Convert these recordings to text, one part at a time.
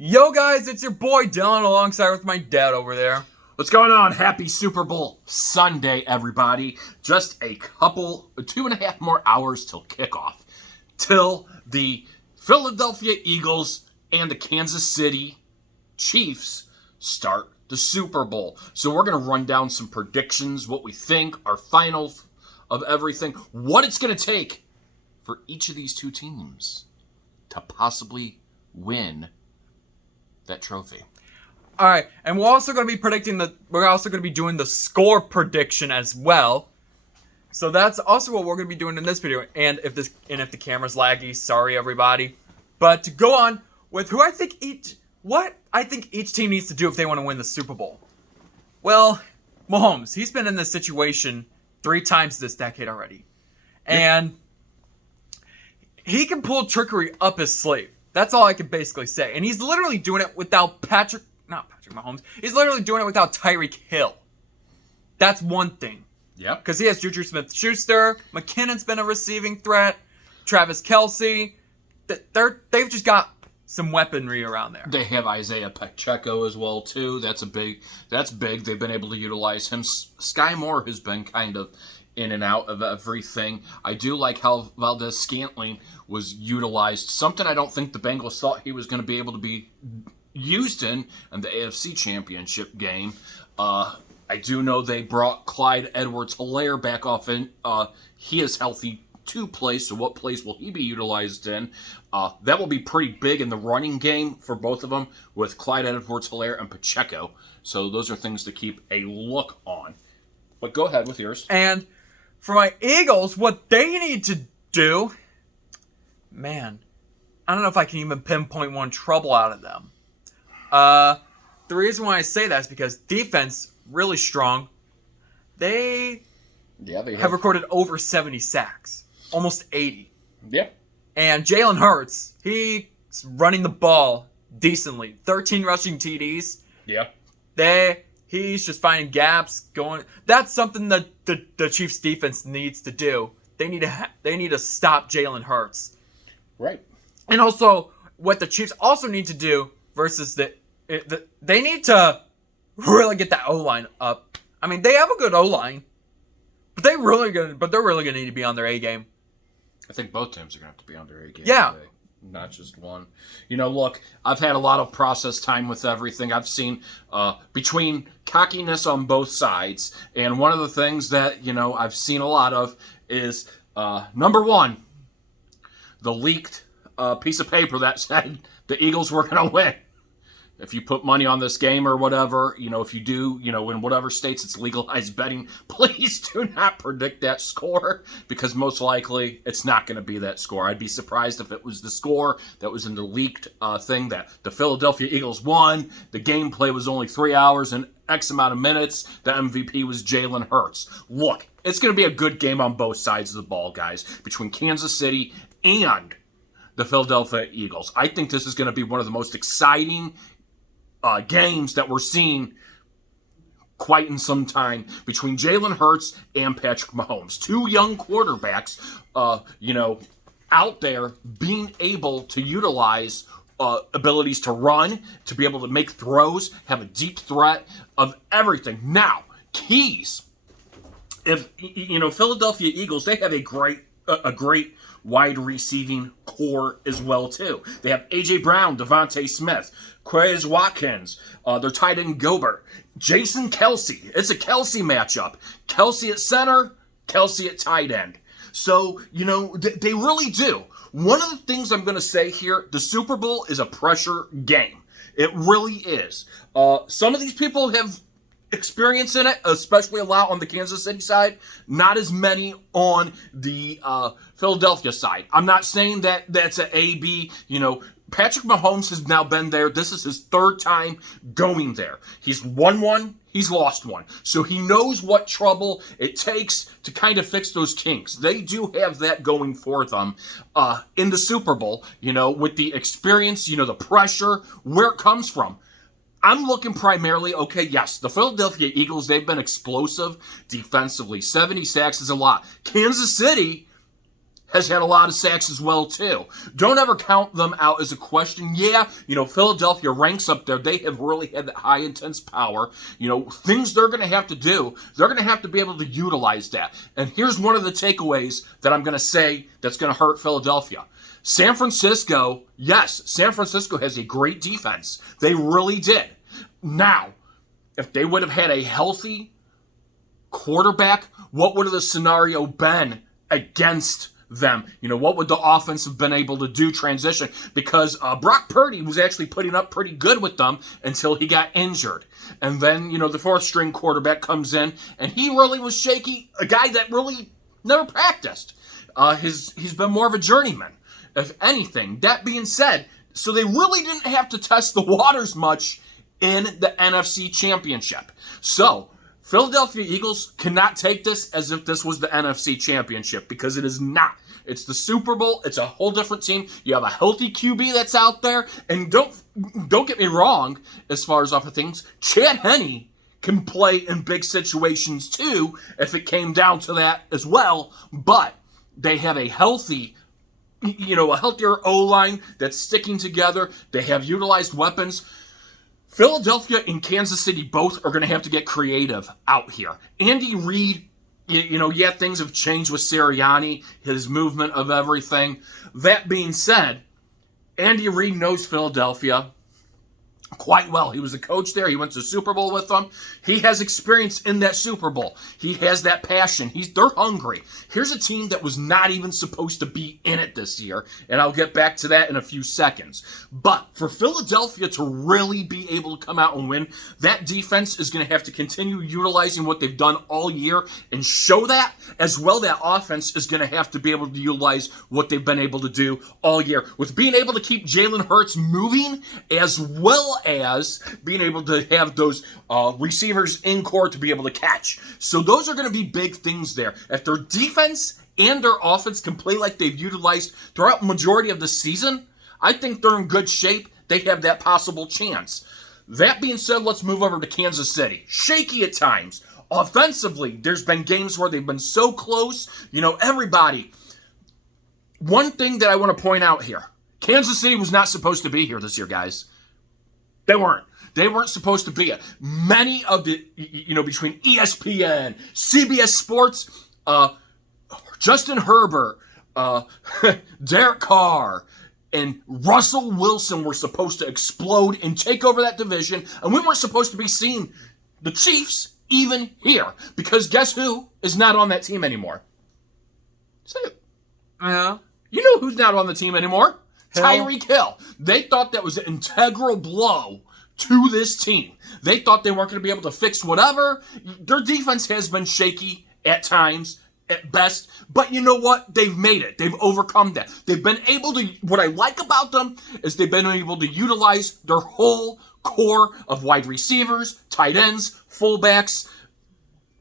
Yo guys, it's your boy Dylan alongside with my dad over there. What's going on? Happy Super Bowl Sunday, everybody. Just a couple, 2.5 more hours till kickoff. Till the Philadelphia Eagles and the Kansas City Chiefs start the Super Bowl. So we're going to run down some predictions, what we think, our finals of everything, what it's going to take for each of these two teams to possibly win that trophy. All right, and we're also going to be doing the score prediction as well. So that's also what we're going to be doing in this video. And if the camera's laggy, sorry everybody. But to go on with what I think each team needs to do if they want to win the Super Bowl. Well, Mahomes, he's been in this situation 3 times this decade already. And he can pull trickery up his sleeve. That's all I can basically say. And he's literally doing it without not Patrick Mahomes. He's literally doing it without Tyreek Hill. That's one thing. Yep. Because he has Juju Smith-Schuster. McKinnon's been a receiving threat. Travis Kelce. They've just got some weaponry around there. They have Isaiah Pacheco as well, too. That's big. They've been able to utilize him. Sky Moore has been kind of in and out of everything. I do like how Valdez-Scantling was utilized. Something I don't think the Bengals thought he was going to be able to be used in the AFC Championship game. I do know they brought Clyde Edwards-Helaire back off in. He is healthy to play, so what place will he be utilized in? That will be pretty big in the running game for both of them with Clyde Edwards-Helaire and Pacheco. So those are things to keep a look on. But go ahead with yours. And for my Eagles, what they need to do, man, I don't know if I can even pinpoint one trouble out of them. The reason why I say that is because defense really strong. They have recorded over 70 sacks, almost 80. Yeah. And Jalen Hurts, he's running the ball decently. 13 rushing TDs. Yeah. He's just finding gaps, going. That's something that the Chiefs defense needs to do. They need to stop Jalen Hurts. Right. And also, what the Chiefs also need to do versus they need to really get that O-line up. I mean, they have a good O-line, but they're really gonna need to be on their A game. I think both teams are gonna have to be on their A game. Yeah. Today. Not just one. Look, I've had a lot of process time with everything. I've seen between cockiness on both sides, and one of the things that, I've seen a lot of is, number one, the leaked piece of paper that said the Eagles were going to win. If you put money on this game or whatever, if you do, in whatever states it's legalized betting, please do not predict that score because most likely it's not going to be that score. I'd be surprised if it was the score that was in the leaked thing that the Philadelphia Eagles won. The gameplay was only 3 hours and X amount of minutes. The MVP was Jalen Hurts. Look, it's going to be a good game on both sides of the ball, guys, between Kansas City and the Philadelphia Eagles. I think this is going to be one of the most exciting games that we're seeing quite in some time between Jalen Hurts and Patrick Mahomes. 2 young quarterbacks, out there being able to utilize abilities to run, to be able to make throws, have a deep threat of everything. Now, keys. If, Philadelphia Eagles, they have a great wide receiving core as well, too. They have A.J. Brown, Devontae Smith, Quez Watkins, their tight end Gobert, Jason Kelce. It's a Kelce matchup. Kelce at center, Kelce at tight end. So, they really do. One of the things I'm going to say here, the Super Bowl is a pressure game. It really is. Some of these people have experience in it, especially a lot on the Kansas City side, not as many on the Philadelphia side. I'm not saying that that's an A, B, Patrick Mahomes has now been there. This is his 3rd time going there. He's won 1, he's lost 1. So he knows what trouble it takes to kind of fix those kinks. They do have that going for them in the Super Bowl, with the experience, the pressure, where it comes from. I'm looking primarily, yes, the Philadelphia Eagles, they've been explosive defensively. 70 sacks is a lot. Kansas City has had a lot of sacks as well, too. Don't ever count them out as a question. Yeah, Philadelphia ranks up there. They have really had that high intense power. Things they're going to have to do, they're going to have to be able to utilize that. And here's one of the takeaways that I'm going to say that's going to hurt Philadelphia. San Francisco has a great defense. They really did. Now, if they would have had a healthy quarterback, what would have the scenario been against them? What would the offense have been able to do transition? Because Brock Purdy was actually putting up pretty good with them until he got injured. And then, the fourth string quarterback comes in, and he really was shaky, a guy that really never practiced. He's been more of a journeyman, if anything. That being said, so they really didn't have to test the waters much in the NFC Championship. So, Philadelphia Eagles cannot take this as if this was the NFC Championship, because it is not. It's the Super Bowl. It's a whole different team. You have a healthy QB that's out there. And don't get me wrong, as far as off of things, Chad Henne can play in big situations too, if it came down to that as well. But they have a healthier O-line that's sticking together. They have utilized weapons. Philadelphia and Kansas City both are going to have to get creative out here. Andy Reid, things have changed with Sirianni, his movement of everything. That being said, Andy Reid knows Philadelphia quite well. He was a coach there. He went to the Super Bowl with them. He has experience in that Super Bowl. He has that passion. They're hungry. Here's a team that was not even supposed to be in it this year, and I'll get back to that in a few seconds. But for Philadelphia to really be able to come out and win, that defense is going to have to continue utilizing what they've done all year and show that, as well that offense is going to have to be able to utilize what they've been able to do all year, with being able to keep Jalen Hurts moving, as well as being able to have those receivers in court to be able to catch. So those are going to be big things there. If their defense and their offense can play like they've utilized throughout the majority of the season, I think they're in good shape. They have that possible chance. That being said, let's move over to Kansas City. Shaky at times. Offensively, there's been games where they've been so close. Everybody. One thing that I want to point out here. Kansas City was not supposed to be here this year, guys. They weren't. They weren't supposed to be it. Many of the, between ESPN, CBS Sports, Justin Herbert, Derek Carr, and Russell Wilson were supposed to explode and take over that division, and we weren't supposed to be seeing the Chiefs even here, because guess who is not on that team anymore? Say it. Yeah. You know who's not on the team anymore? Hill. Tyreek Hill. They thought that was an integral blow to this team. They thought they weren't going to be able to fix whatever. Their defense has been shaky at times, at best. But you know what? They've made it. They've overcome that. They've been able to, what I like about them is they've been able to utilize their whole core of wide receivers, tight ends, fullbacks,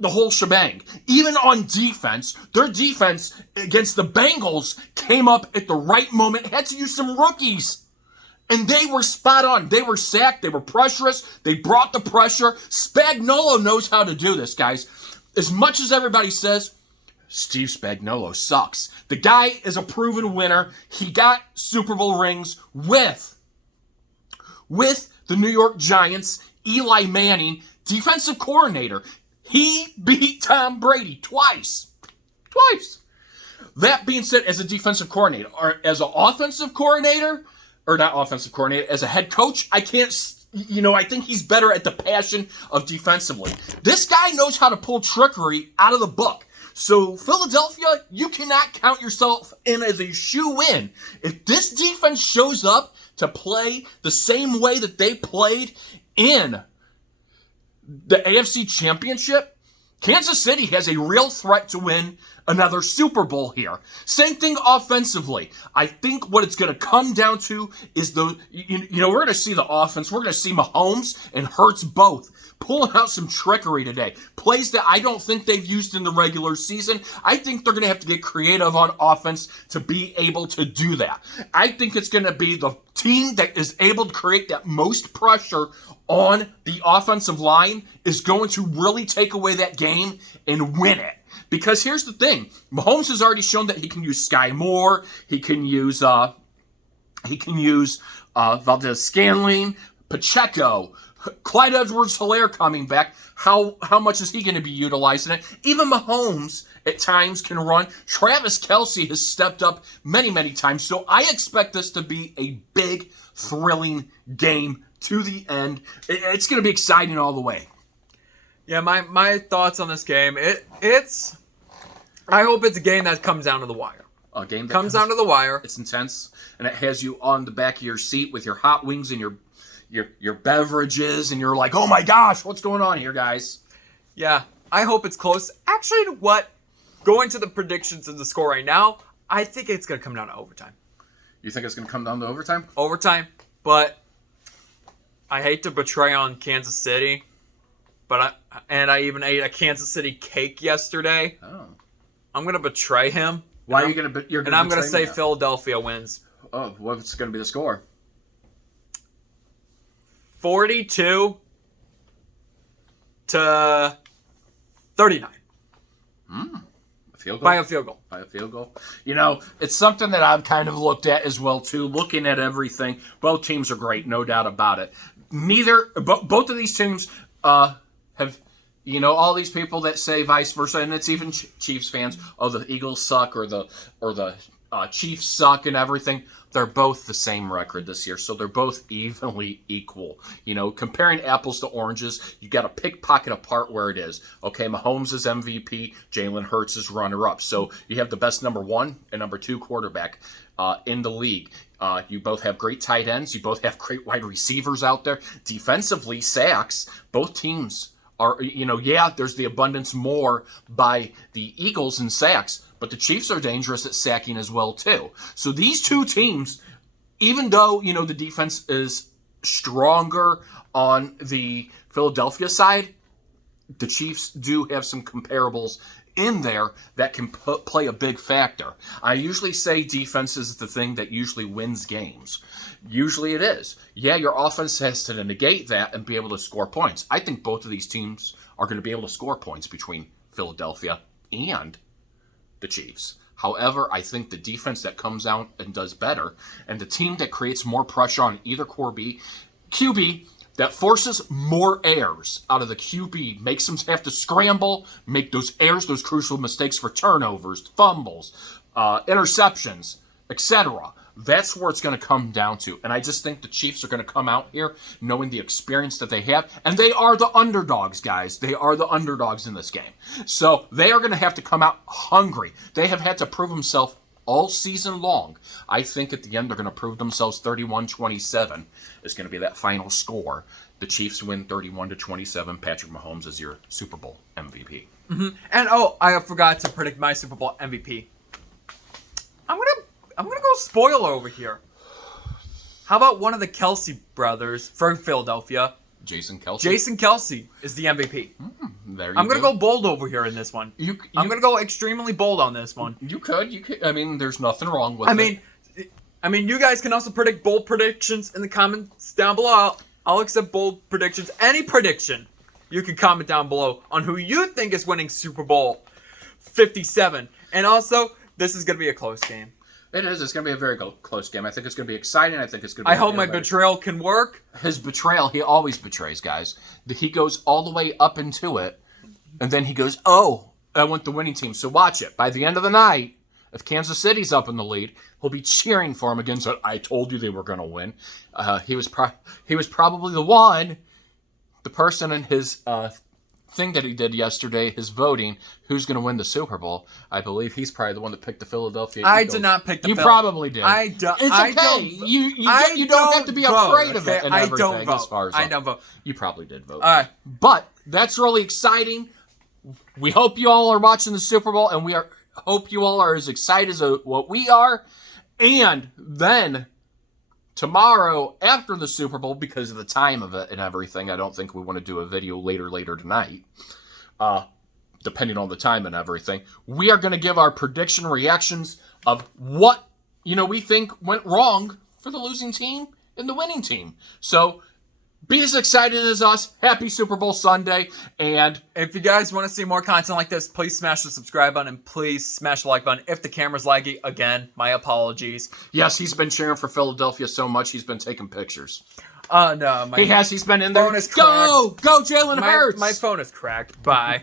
the whole shebang. Even on defense, their defense against the Bengals came up at the right moment, had to use some rookies. And they were spot on. They were sacked. They were pressurous. They brought the pressure. Spagnuolo knows how to do this, guys. As much as everybody says, Steve Spagnuolo sucks, the guy is a proven winner. He got Super Bowl rings with the New York Giants, Eli Manning, defensive coordinator. He beat Tom Brady twice. That being said, as a defensive coordinator, or as an offensive coordinator, or not offensive coordinator, as a head coach, I can't, I think he's better at the passion of defensively. This guy knows how to pull trickery out of the book. So, Philadelphia, you cannot count yourself in as a shoe-in. If this defense shows up to play the same way that they played in the AFC Championship, Kansas City has a real threat to win another Super Bowl here. Same thing offensively. I think what it's going to come down to is we're going to see the offense. We're going to see Mahomes and Hurts both pulling out some trickery today. Plays that I don't think they've used in the regular season. I think they're going to have to get creative on offense to be able to do that. I think it's going to be the team that is able to create that most pressure on the offensive line is going to really take away that game and win it. Because here's the thing. Mahomes has already shown that he can use Sky Moore. He can use Valdez Scantling, Pacheco, Clyde Edwards-Helaire coming back. How much is he going to be utilizing it? Even Mahomes at times can run. Travis Kelce has stepped up many, many times. So I expect this to be a big, thrilling game to the end. It's going to be exciting all the way. Yeah, my thoughts on this game. It's. I hope it's a game that comes down to the wire. A game that comes down to the wire. It's intense, and it has you on the back of your seat with your hot wings and your beverages, and you're like, oh my gosh, what's going on here, guys? Yeah, I hope it's close. Actually, going to the predictions of the score right now, I think it's going to come down to overtime. You think it's going to come down to overtime? Overtime, but I hate to betray on Kansas City, but I even ate a Kansas City cake yesterday. Oh. I'm going to betray him. Why are you going to? And I'm going to say Philadelphia wins. Oh, what's going to be the score? 42 to 39. A field goal? By a field goal. By a field goal. You know, it's something that I've kind of looked at as well, too. Looking at everything. Both teams are great, no doubt about it. Both of these teams have, you know, all these people that say vice versa, and it's even Chiefs fans, oh, the Eagles suck or the Chiefs suck and everything. They're both the same record this year, so they're both evenly equal. You know, comparing apples to oranges, you got to pickpocket apart where it is. Okay, Mahomes is MVP, Jalen Hurts is runner-up. So you have the best number 1 and number 2 quarterback in the league. You both have great tight ends. You both have great wide receivers out there. Defensively, sacks, both teams are, you know, yeah, there's the abundance more by the Eagles in sacks, but the Chiefs are dangerous at sacking as well, too. So these two teams, even though, you know, the defense is stronger on the Philadelphia side, the Chiefs do have some comparables in there that can play a big factor. I usually say defense is the thing that usually wins games. Usually it is. Yeah, your offense has to negate that and be able to score points. I think both of these teams are going to be able to score points between Philadelphia and the Chiefs. However, I think the defense that comes out and does better, and the team that creates more pressure on either QB that forces more errors out of the QB, makes them have to scramble, make those errors, those crucial mistakes for turnovers, fumbles, interceptions, etc. That's where it's going to come down to. And I just think the Chiefs are going to come out here knowing the experience that they have. And they are the underdogs, guys. They are the underdogs in this game. So they are going to have to come out hungry. They have had to prove themselves all season long. I think at the end they're going to prove themselves. 31-27 is going to be that final score. The Chiefs win 31-27. Patrick Mahomes is your Super Bowl MVP. Mm-hmm. And I forgot to predict my Super Bowl MVP. I'm gonna go spoiler over here. How about one of the Kelce brothers from Philadelphia? Jason Kelce. Jason Kelce is the MVP. I'm gonna go bold over here in this one. I'm gonna go extremely bold on this one. You could. I mean, there's nothing wrong with it. I mean, you guys can also predict bold predictions in the comments down below. I'll accept bold predictions. Any prediction, you can comment down below on who you think is winning Super Bowl 57. And also, this is gonna be a close game. It is. It's going to be a very close game. I think it's going to be exciting. I think it's going to be... I hope my betrayal can work. His betrayal, he always betrays, guys. He goes all the way up into it, and then he goes, oh, I want the winning team. So watch it. By the end of the night, if Kansas City's up in the lead, he'll be cheering for him again. So I told you they were going to win. He was probably the person in his... thing that he did yesterday, his voting, who's going to win the Super Bowl. I believe he's probably the one that picked the Philadelphia Eagles. I did not pick the You probably did. It's okay. You don't have to be afraid of it and everything. I don't vote. As far as I don't vote. You probably did vote. All right. But that's really exciting. We hope you all are watching the Super Bowl, and hope you all are as excited as what we are. And then tomorrow, after the Super Bowl, because of the time of it and everything, I don't think we want to do a video later tonight, depending on the time and everything. We are going to give our prediction reactions of what, we think went wrong for the losing team and the winning team. So be as excited as us. Happy Super Bowl Sunday. And If you guys want to see more content like this, please smash the subscribe button and please smash the like button. If the camera's laggy, again, my apologies. yes, he's been cheering for Philadelphia so much he's been taking pictures. No, He's been in there. phone is Go Jalen Hurts. my phone is cracked. Bye.